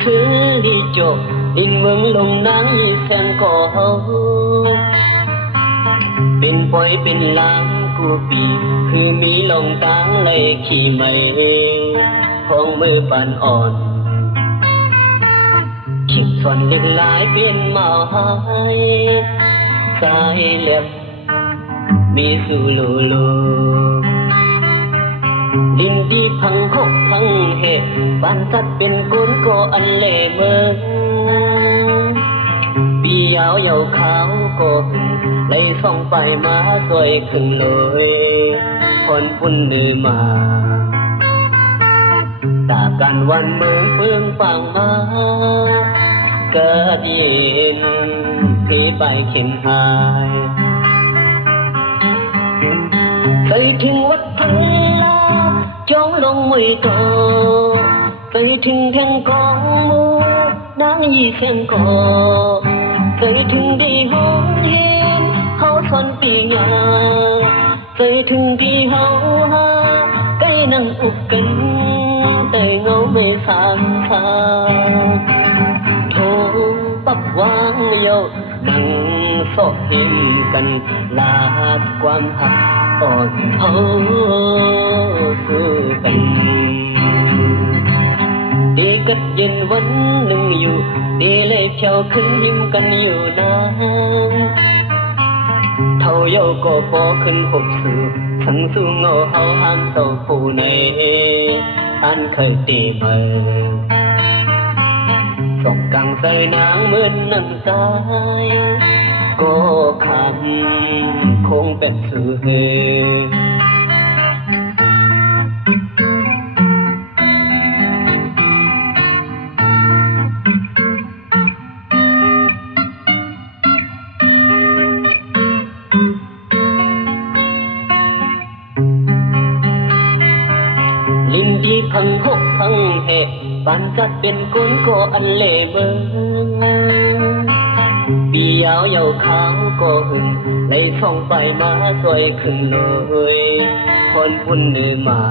คือลีโจดินเมืองลงน้ำยีแสงก่อเป็นปอยเป็นลามกูปีคือมีลงตางเลยขี่ไม่พองมือปานอ่อนขิดส่วนเล่นหลายเป็นเมาหายสายเล็บมีสูลูลูดินที่พังหกพังเหตุบ้านสัตว์เป็นกุนก็อันเล่เมืองปียาวยาวขาวก็หึงเลยส่องไปมาสวยขึ้นเลยคนปุ่นนือมาตากันวันเมืองเฟื่องปังมาเกิดยินที่ไปเข็มหายเคยถึงวัดพังลาจ้องลงมวยโตเคยถึงแทงกองมูนางยี่เสียงก่อเคยถึงดีห้องเห็นเขาสอนปีงาเคยถึงที่เฮาหาใกล้นั่งอุกกันแต่เงาไม่สามทางโทปักวางเยานั่งโซหิมกันลาดความหักอ่อนเฮาสู้กันดีกัดเย็นวันหนึ่งอยู่ดีเลยเพียวขึ้นยิ้มกันอยู่นานเท่าเยาก็พอขึ้นหกสื่อทั้งสู้เงาเฮาห้ามเศร้าผู้ในอันเคยตีมือส่องกังใส่นางเหมือนน้ำใจก็คำคงเป็นสื่อลินดีพังหกพังเหตุบ้านจัดเป็นกุนก็อันเล่เมืองปียาวยาวขาวก็หึงเลยส่องไปมาสวยขึ้นเลยคนปุ่นนือมา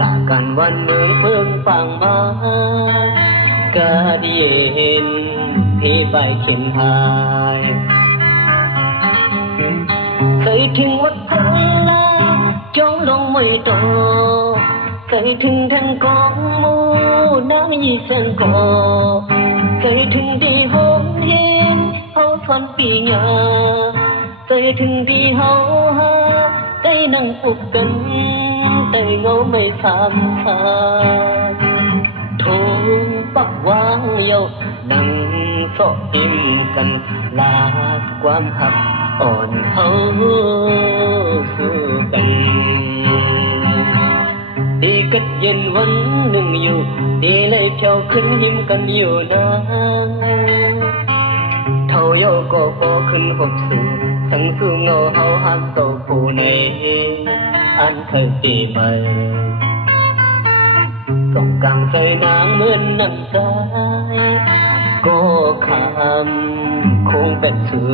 ตากันวันเมืองเพิ่งฟังมาก็ดีเห็นพี่ไปเข็นหายเคยถึงวัดพังลาจ้องลงไม่โตเคยถึงทางกองมูนางยี่เสียงก่อเคยถึงที่ห้องเห็นเขาสอนปีงาเคยถึงที่เฮาหาใกล้นั่งอุกกันแต่เงาไม่สามทางโทปักวางเยานั่งโซหิมกันลาดความหักอ่อนเฮาสู้กันดีกัดเย็นวันหนึ่งอยู่ดีเลยเพียวขึ้นยิ้มกันอยู่นานเท่าโยก็พอขึ้นหกสื่อทั้งสู้เงาเฮาหักโตผู้ในอันเคยตีมือส่องกลางใส่นางเหมือนน้ำใจก็คำคงเป็นสื่อ